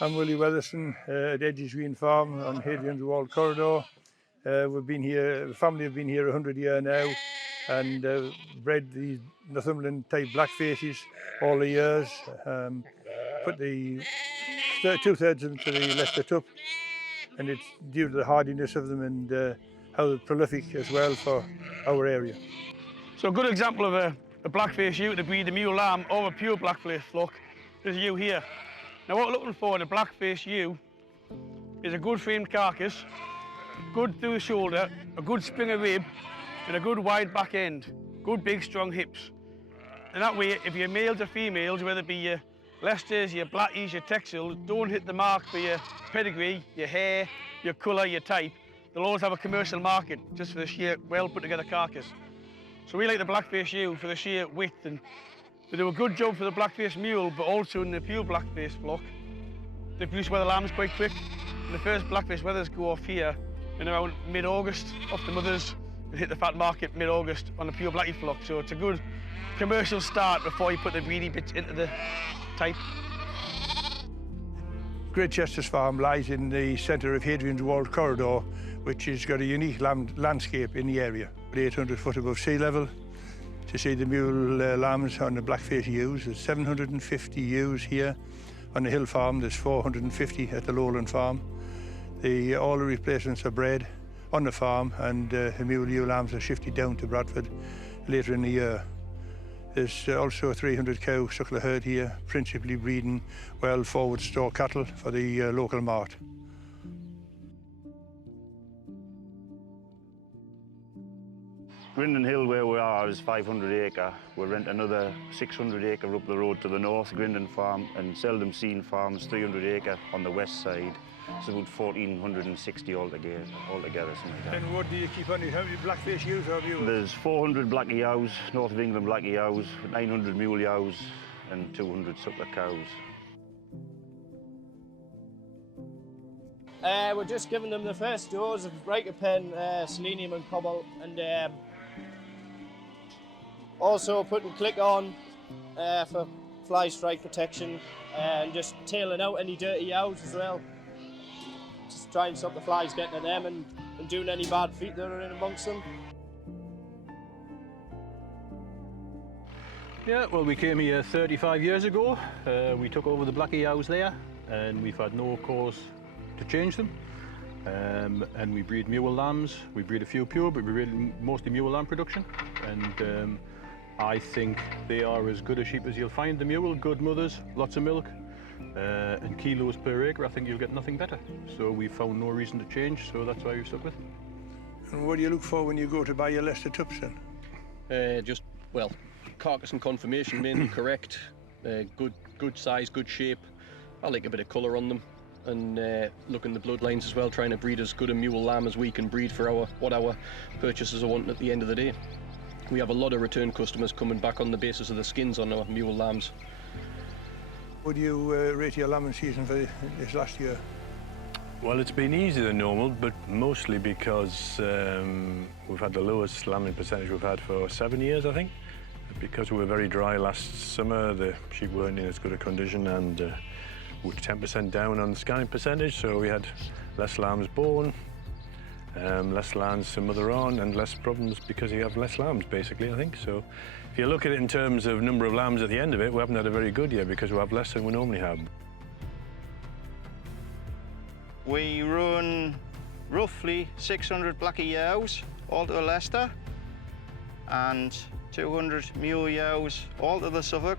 I'm Willie Woodman at Edges Green Farm on Hadrian's Wall Corridor. We've been here, the family have been here 100 years now, and bred these Northumberland type blackfaces all the years. Put the 2/3 into the Leicester tup, and it's due to the hardiness of them and how they're prolific as well for our area. So a good example of a blackface ewe to breed the mule lamb over pure blackface flock is a ewe here. Now what we're looking for in a blackface ewe is a good framed carcass, good through the shoulder, a good spring of rib, and a good wide back end, good big strong hips. And that way, if your males or females, whether it be your Leicesters, your Blackies, your Texels, don't hit the mark for your pedigree, your hair, your colour, your type, they'll always have a commercial market just for the sheer well put together carcass. So we like the blackface ewe for the sheer width, and they do a good job for the blackface mule, but also in the pure blackface flock. They produce wether lambs quite quick. And the first blackface wethers go off here in around mid-August off the mothers and hit the fat market mid-August on the pure blackie flock. So it's a good commercial start before you put the breedy bits into the type. Great Chester's Farm lies in the centre of Hadrian's Wall Corridor, which has got a unique landscape in the area. 800 foot above sea level. To see the mule lambs on the blackface ewes, there's 750 ewes here. On the hill farm, there's 450 at the lowland farm. All the replacements are bred on the farm, and the mule ewe lambs are shifted down to Bradford later in the year. There's also a 300 cow suckler herd here, principally breeding well forward store cattle for the local mart. Grindon Hill, where we are, is 500 acre. We rent another 600 acre up the road to the north, Grindon Farm, and Seldom Seen Farms, 300 acre on the west side. It's about 1,460 altogether, something like that. And what do you keep on? How many blackface ewes have you? There's 400 Blackie ewes, North of England Blackie ewes, 900 Mule Ewes, and 200 suckler cows. We're just giving them the first dose of Ricopen, selenium and cobalt, and also putting click on for fly strike protection, and just tailing out any dirty ewes as well. Just try and stop the flies getting to them and doing any bad feet that are in amongst them. Yeah, well, we came here 35 years ago. We took over the Blackie ewes there, and we've had no cause to change them. And we breed mule lambs. We breed a few pure, but we breed mostly mule lamb production. And I think they are as good a sheep as you'll find. The mule, good mothers, lots of milk, and kilos per acre. I think you'll get nothing better. So we found no reason to change, so that's why we've stuck with them. And what do you look for when you go to buy your Leicester tups then? Just, well, carcass and conformation mainly correct, good size, good shape. I like a bit of colour on them, and looking the bloodlines as well, trying to breed as good a mule lamb as we can breed for what our purchasers are wanting at the end of the day. We have a lot of return customers coming back on the basis of the skins on our mule lambs. Would you rate your lambing season for this last year? Well, it's been easier than normal, but mostly because we've had the lowest lambing percentage we've had for 7 years, I think. Because we were very dry last summer, the sheep weren't in as good a condition, and we were 10% down on the scanning percentage, so we had less lambs born, less lambs to mother on, and less problems because you have less lambs, basically, I think. So if you look at it in terms of number of lambs at the end of it, we haven't had a very good year because we have less than we normally have. We run roughly 600 Blackie ewes all to the Leicester, and 200 mule ewes all to the Suffolk,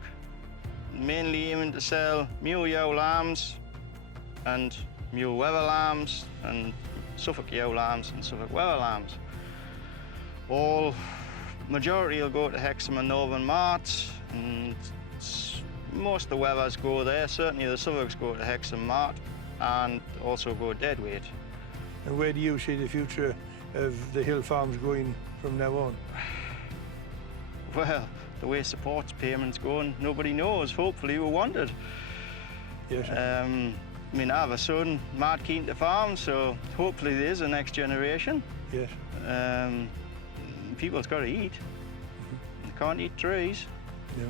mainly aiming to sell mule ewe lambs and mule wether lambs and Suffolk ewe lambs and Suffolk wether lambs. Majority will go to Hexham and Northern Mart, and most of the wethers go there. Certainly the Suffolks go to Hexham Mart and also go deadweight. And where do you see the future of the hill farms going from now on? Well, the way support payments going, nobody knows. Hopefully we want it. Yes. I mean, I have a son, mad keen to farm, so hopefully there's a next generation. Yes. People's got to eat. They can't eat trees. Yeah.